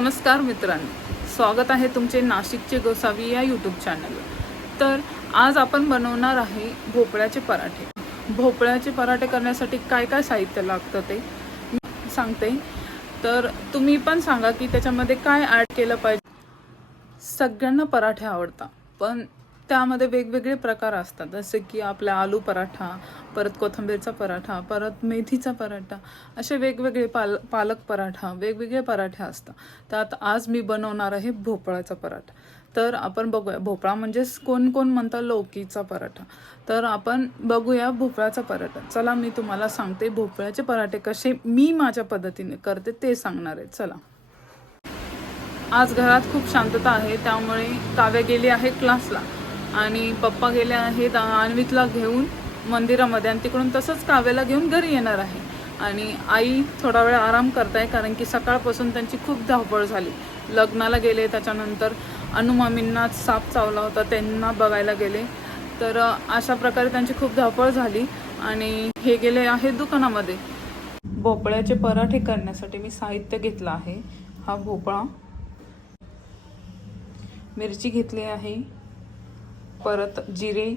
नमस्कार मित्रांनो. स्वागत आहे तुमचे नाशिकचे गोसावी या यूट्यूब चॅनलवर तर आज आपण बनवणार आहे भोपळ्याचे पराठे. भोपळ्याचे पराठे करण्यासाठी काय काय साहित्य लागतं ते सांगते. तर तुम्ही पण सांगा की त्याच्यामध्ये काय ॲड केलं पाहिजे. सगळ्यांना पराठे आवडतात पण त्यामध्ये वेगवेगळे प्रकार असतात. जसे की आपला आलू पराठा परत कोथंबीरचा पराठा परत मेथीचा पराठा असे वेगवेगळे पाल पालक पराठा वेगवेगळे पराठे असतात. त्यात आज मी बनवणार आहे भोपळाचा पराठा. तर आपण बघूया भोपळा म्हणजेच कोण कोण म्हणतात लौकीचा पराठा. तर आपण बघूया भोपळाचा पराठा. चला मी तुम्हाला सांगते भोपळ्याचे पराठे कसे मी माझ्या पद्धतीने करते ते सांगणार आहे. चला. आज घरात खूप शांतता आहे त्यामुळे काव्य गेली आहे क्लासला. आणि पप्पा गेले आहेत अन्वितला घेऊन मंदिरामध्ये आणि तिकडून तसंच काव्याला घेऊन घरी येणार आहे. आणि आई थोडा वेळ आराम करताय कारण की सकाळपासून त्यांची खूप धावपळ झाली. लग्नाला गेले त्याच्यानंतर अनुमामींना साप चावला होता त्यांना बघायला गेले. तर अशा प्रकारे त्यांची खूप धावपळ झाली आणि हे गेले आहेत दुकानामध्ये. भोपळ्याचे पराठे करण्यासाठी मी साहित्य घेतलं आहे. हा भोपळा मिरची घेतली आहे. परत जिरे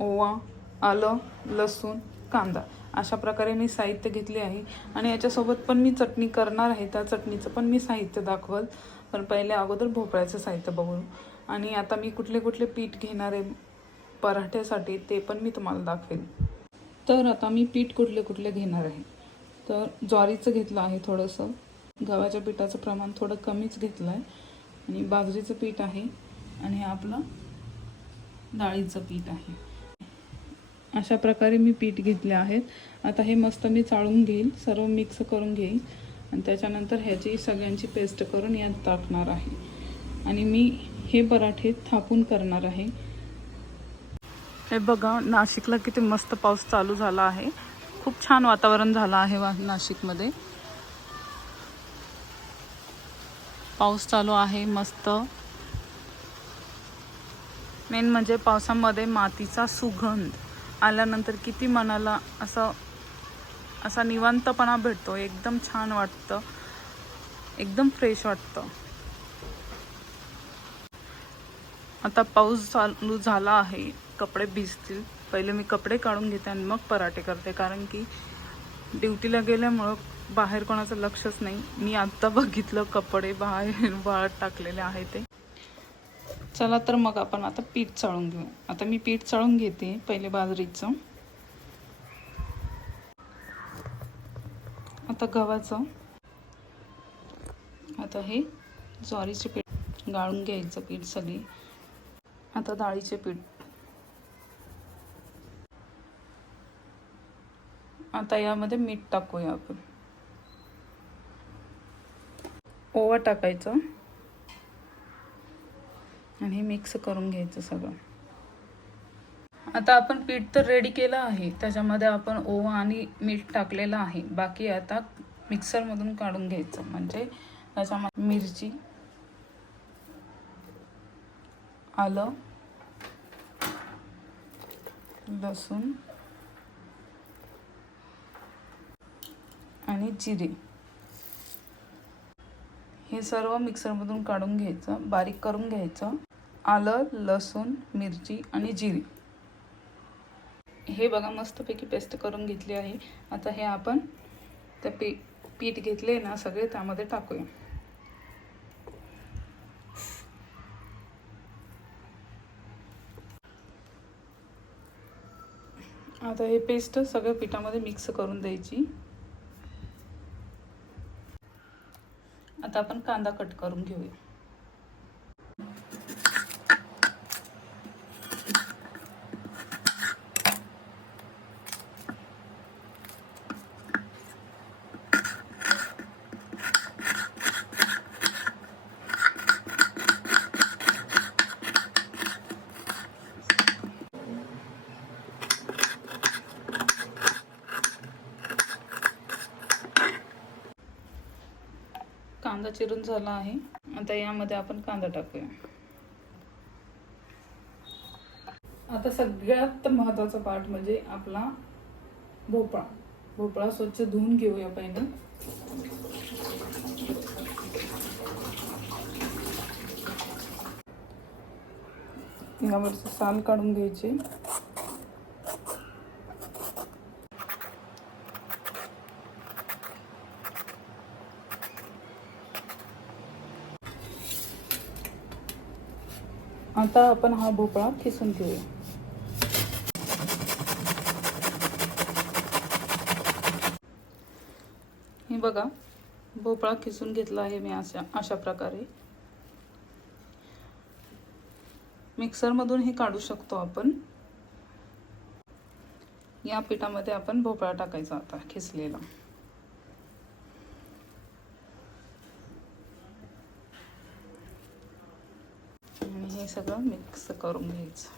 ओवा आलं लसूण कांदा. अशा प्रकारे मी साहित्य घेतले आहे. आणि याच्यासोबत पण मी चटणी करणार आहे. त्या चटणीचं पण मी साहित्य दाखवल. पण पहिले अगोदर भोपळ्याचं साहित्य बघू आणि आता मी कुठले कुठले पीठ घेणार आहे पराठ्यासाठी ते पण मी तुम्हाला दाखवेल. तर आता मी पीठ कुठले कुठले घेणार आहे. तर ज्वारीचं घेतलं आहे थोडंसं. गव्हाच्या पिठाचं प्रमाण थोडं कमीच घेतलं आहे आणि बाजरीचं पीठ आहे. आणि हे आपलं डाळीचं पीठ आहे. अशा प्रकारे मी पीठ घेतले आहेत. आता हे मस्त मी चाळून घेईल सर्व मिक्स करून घेईल आणि त्याच्यानंतर ह्याची सगळ्यांची पेस्ट करून यात टाकणार आहे. आणि मी हे पराठे थापून करणार आहे. हे बघा नाशिकला किती मस्त पाऊस चालू झाला आहे. खूप छान वातावरण झालं आहे वा नाशिकमध्ये. पाऊस चालू आहे मस्त. मेन म्हणजे पावसामध्ये मातीचा सुगंध आल्यानंतर किती मनाला असं असा निवांतपणा भेटतो एकदम छान वाटतं एकदम फ्रेश वाटतं. आता पाऊस चालू झाला आहे कपडे भिजतील. पहिले मी कपडे काढून घेते आणि मग पराठे करते कारण की ड्युटीला गेल्यामुळं बाहेर कोणाचं लक्षच नाही. मी आत्ता बघितलं कपडे बाहेर वाळत टाकलेले आहे ते. चला तर मग आपण आता पीठ चाळून घेऊ. आता मी पीठ चाळून घेते पहिले बाजरीचं. आता गव्हाचं. आता हे ज्वारीचे पीठ गाळून घ्यायचं पीठ सगळी. आता डाळीचे पीठ. आता यामध्ये मीठ टाकूया आपण. ओवा टाकायचं. आणि हे मिक्स करून घ्यायचं सगळं. आता आपण पीठ तर रेडी केलं आहे. त्याच्यामध्ये आपण ओवा आणि मीठ टाकलेलं आहे. बाकी आता मिक्सरमधून काढून घ्यायचं. म्हणजे त्याच्यामध्ये मिरची आलं लसूण आणि जिरे. हे सर्व मिक्सरमधून काढून घ्यायचं. बारीक करून घ्यायचं. आलं लसूण मिरची आणि जिरे. हे बघा मस्तपैकी पेस्ट करून घेतली आहे. आता हे आपण ते पी पीठ घेतले ना सगळे त्यामध्ये टाकूया. आता हे पेस्ट सगळ्या पिठामध्ये मिक्स करून द्यायची. आता आपण कांदा कट करून घेऊया. कांदा चिरून झाला आहे. आता यामध्ये आपण कांदा टाकूया. आता सगळ्यात महत्त्वाचा पार्ट म्हणजे आपला भोपळा. भोपळा स्वच्छ धुवून घेऊया पहिले. यावरचं साल काढून घ्यायचे. आता आपण हा भोपळा खिसून घेऊया. हे बघा भोपळा खिसून घेतला आहे मी अशा अशा प्रकारे. मिक्सरमधून हे काढू शकतो आपण. या पिठामध्ये आपण भोपळा टाकायचा आता खिसलेला आणि हे सगळं मिक्स करून घ्यायचं.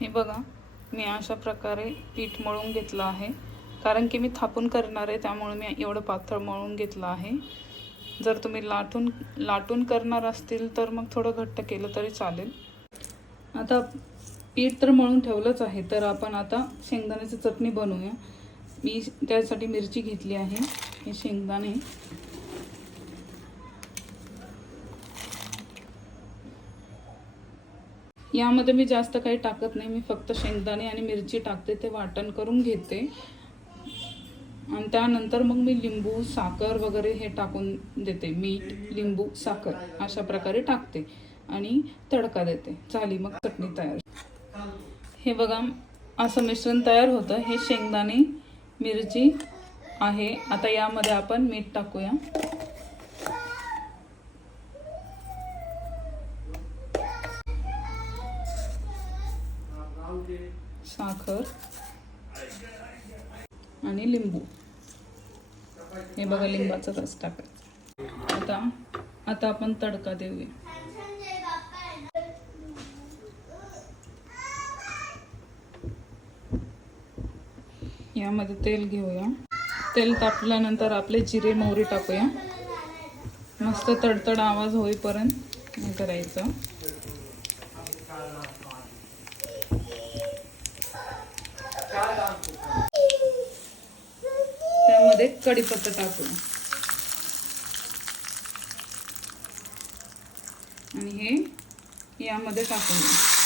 हे बघा मी अशा प्रकारे पीठ मळून घेतलं आहे. कारण की मी थापून करणार आहे त्यामुळे मी एवढं पातळ मळून घेतलं आहे. जर तुम्ही लाटून लाटून करणार असतील तर मग थोडं घट्ट केलं तरी चालेल. आता पीठ तर मळून ठेवलंच आहे तर आपण आता शेंगदाण्याची चटणी बनवूया. मी त्यासाठी मिरची घेतली आहे. हे शेंगदाणे. यामध्ये मी जास्त काही टाकत नाही. मी फक्त शेंगदाणे आणि मिरची टाकते. ते वाटण करून घेते. आणि त्यानंतर मग मी लिंबू साखर वगैरे हे टाकून देते. मीठ लिंबू साखर अशा प्रकारे टाकते आणि तडका देते. झाली मग चटणी तयार. हे बघा असं मिश्रण तयार होतं. हे शेंगदाणे मिरची आहे. आता यामध्ये आपण मीठ टाकूया. साखर आणि लिंबू. हे बघा लिंबाचा रस टाकायचा. आता आता आपण तडका देऊया. यामध्ये तेल घेऊया. तेल तापल्यानंतर आपले जिरे मोहरी टाकूया. मस्त तडतड आवाज होईपर्यंत हे करायचं. त्यामध्ये कढीपत्ता टाकू आणि हे यामध्ये टाकून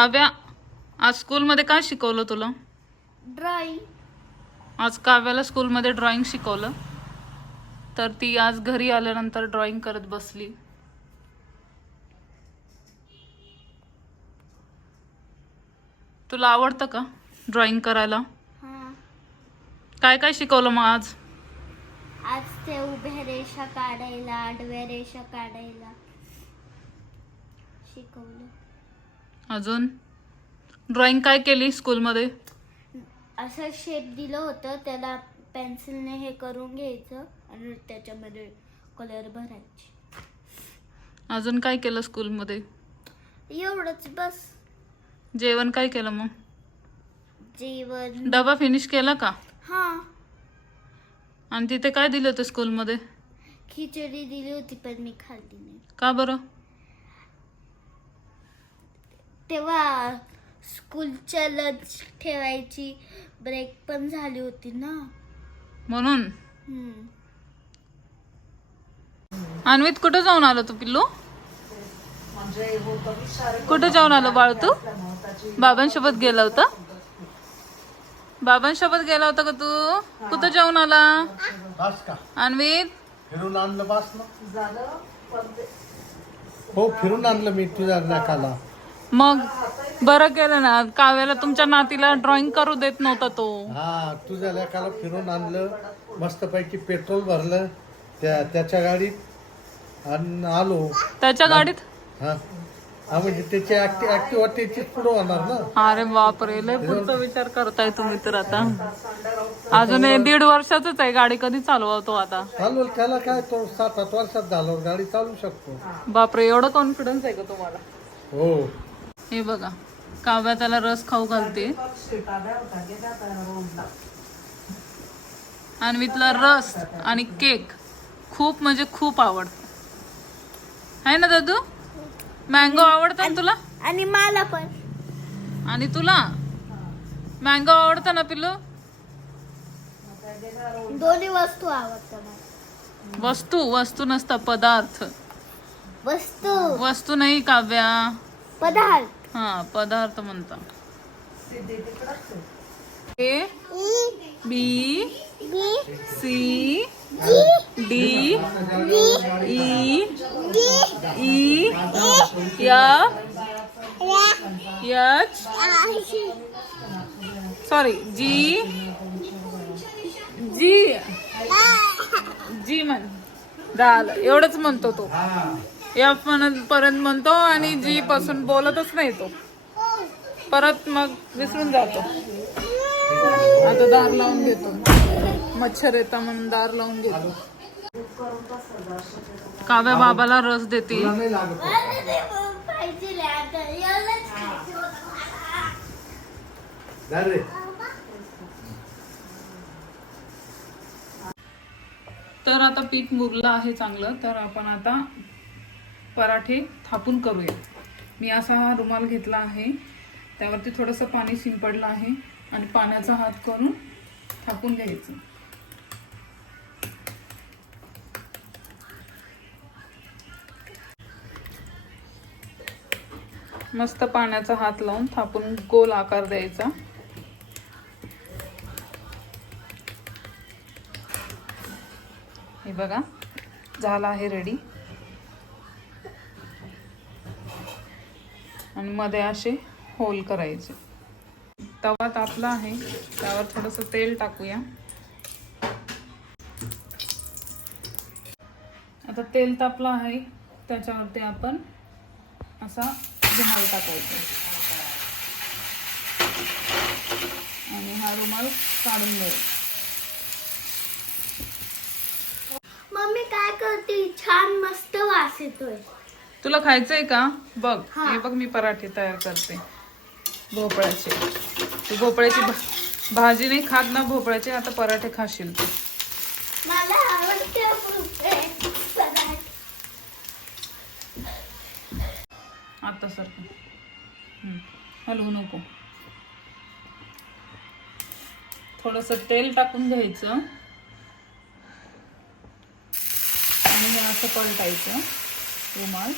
काव्या आज स्कूलमध्ये काय शिकवलं तुला? ड्रॉइंग आज काव्याला स्कूलमध्ये ड्रॉइंग शिकवलं. तर ती आज घरी आल्यानंतर ड्रॉइंग करत बसली. तुला आवडतं का ड्रॉइंग करायला? हां. काय काय शिकवलं मग आज? आज ते उभ्या रेषा काढायला आडव्या रेषा काढायला शिकवलं. अजून? ड्रॉइंग काय केली स्कूलमध्ये असं शेप दिलं होतं त्याला पेन्सिलने हे करून घ्यायचं आणि त्याच्यामध्ये कलर भरायचे. अजून काय केलं स्कूलमध्ये एवढंच बस. जेवण काय केलं मग? जेवण. डबा फिनिश केला का? हां. आणि तिथे काय दिलं होतं स्कूलमध्ये खिचडी दिली होती पण मी खाल्ली नाही. का बरं? तेव्हा स्कूलच्या लंच ठेवायची ब्रेक पण झाली होती ना. म्हणून? हम्म. अन्वित कुठं जाऊन आलो तू पिल्लू? कुठं जाऊन आलो बाळ तू? बाबांसोबत गेला होता? बाबांसोबत गेला होता का तू? कुठं जाऊन आला? बस का अन्वित? फिरून आणलं बस ना हो फिरून आणलं मी तुझ्या नाकाला. मग बरं केलं ना. काव्याला तुमच्या नातीला ड्रॉइंग करू देत नव्हता तो. हा तुझ्या लेकाला फिरून आणलं मस्तपैकी पेट्रोल भरलं त्या त्याच्या गाडीत आणि आलो. त्याच्या गाडीत? हा. हा म्हणजे त्याची ऍक्टिव्ह त्याचीच पुढं होणार ना? अरे बापरे लय पुढचा विचार करताय तुम्ही तर आता. अजून हे दीड वर्षाचंच आहे गाडी कधी चालवतो आता? चालू त्याला काय तो सात आठ वर्षात झाल्यावर गाडी चालू शकतो. बापरे एवढं कॉन्फिडन्स आहे का तुम्हाला? हो. हे बघा काव्या त्याला रस खाऊ घालते. अन्वितला रस आणि केक खूप म्हणजे खूप आवडतं. आहे ना दादू? मँगो आवडतं ना तुला? आणि मला पण. आणि तुला? मँगो आवडतं ना पिल्लू? दोन्ही वस्तू आवडतात मला. वस्तू वस्तू नसता पदार्थ. वस्तू. वस्तू नाही काव्या. पदार्थ. हा पदार्थ म्हणता. A B C D E E H sorry G G G म्हण. झालं एवढंच म्हणतो तो. या पर्यंत म्हणतो आणि जी पासून बोलतच नाही तो. परत मग विसरून जातो. आता दार लावून घेतो. मच्छर येता म्हणून दार लावून घेतो. काव्या बाबाला रस देते तर आता पीठ मुरलं आहे चांगलं. तर आपण आता पराठे थापून करूया. मी असा हा रुमाल घेतला आहे. त्यावरती थोडंसं पाणी शिंपडलं आहे आणि पाण्याचा हात करून थापून घ्यायचं. मस्त पाण्याचा हात लावून थापून गोल आकार द्यायचा. हे बघा झाला आहे रेडी आणि मध्ये असे होल करायचे. तवा तापला आहे. त्यावर थोडंसं तेल टाकूया. आता तेल तापलं आहे. त्याच्यावरती आपण असा रुमाल टाकायचा. आणि हा रुमाल काढून घ्यायचा मम्मी काय करते? छान मस्त वास येतोय. तुला खायचंय का? बघ हा. बघ मी पराठे तयार करते. भोपळ्याचे. तू भोपळ्याची भा- भाजी नाही खात ना भोपळ्याचे आता पराठे खाशील. तू. आता सर. हलवू नको. थोडस तेल टाकून घ्यायचं. आणि हे असं पलटायचं. रुमाल.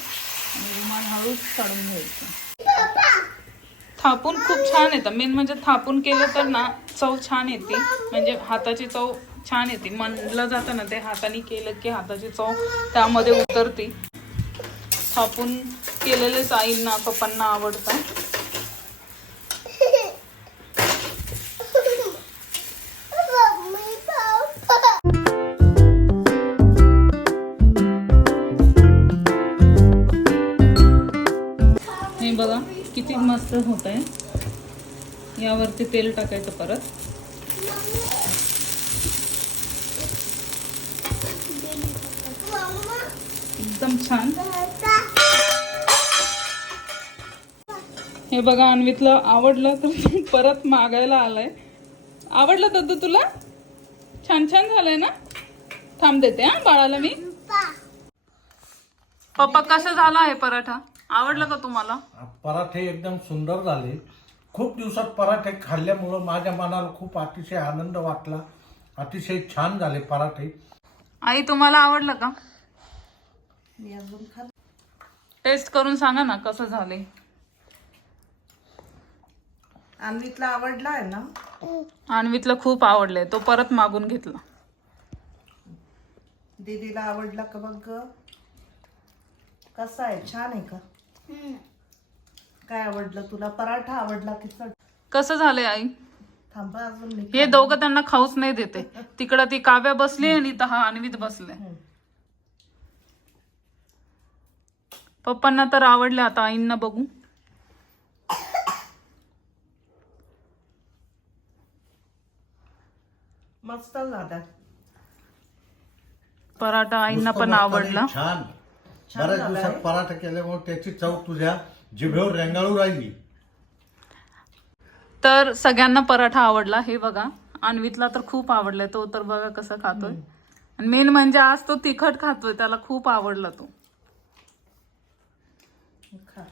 आणि रुमाल हळूच काढून घ्यायचं. थापून खूप छान येतं. मेन म्हणजे थापून केलं तर ना चव छान येते. म्हणजे हाताची चव छान येते. म्हणलं जातं ना ते हाताने केलं की हाताची चव त्यामध्ये उतरते. थापून केलेलेच आईंना पप्पांना आवडतं. मस्त होत आहे यावरती तेल टाकायचं परत. एकदम छान. हे बघा अन्वितला आवडलं तर परत मागायला आलाय. आवडलं तर तुला? छान छान झालंय ना? थांब देते हा बाळाला मी. पप्पा. कसा झाला आहे पराठा? आवडलं का तुम्हाला? पराठे एकदम सुंदर झाले. खूप दिवसात पराठे खाल्ल्यामुळं माझ्या मनाला खूप अतिशय आनंद वाटला. अतिशय छान झाले पराठे. आई तुम्हाला आवडलं का? टेस्ट करून सांगा ना कसं झाले? अन्वितला आवडला आहे ना? अन्वितला खूप आवडले तो परत मागून घेतला. दीदीला आवडला का बघ? कसा आहे? छान आहे का. काय आवडलं तुला? पराठा आवडला की चट कसं झालंय आई? थांबा अजून नाही हे दोघं त्यांना खाऊच नाही देते. तिकडं ती काव्या बसली आणि इथं हा अन्वित बसले हम्म. पप्पांना तर आवडले आता आईंना बघू. मस्त झाला. पराठा आईंना पण आवडला. आणि छान बऱ्याच दिवसात पराठा केल्यामुळे त्याची चव तुझ्या जिभेवर रेंगाळू राहिली. तर सगळ्यांना पराठा आवडला हे बघा. अन्वितला तर खूप आवडलाय तो तर बघा कसं खातोय. आणि मेन म्हणजे आज तो तिखट खातोय त्याला खूप आवडला तो. खा.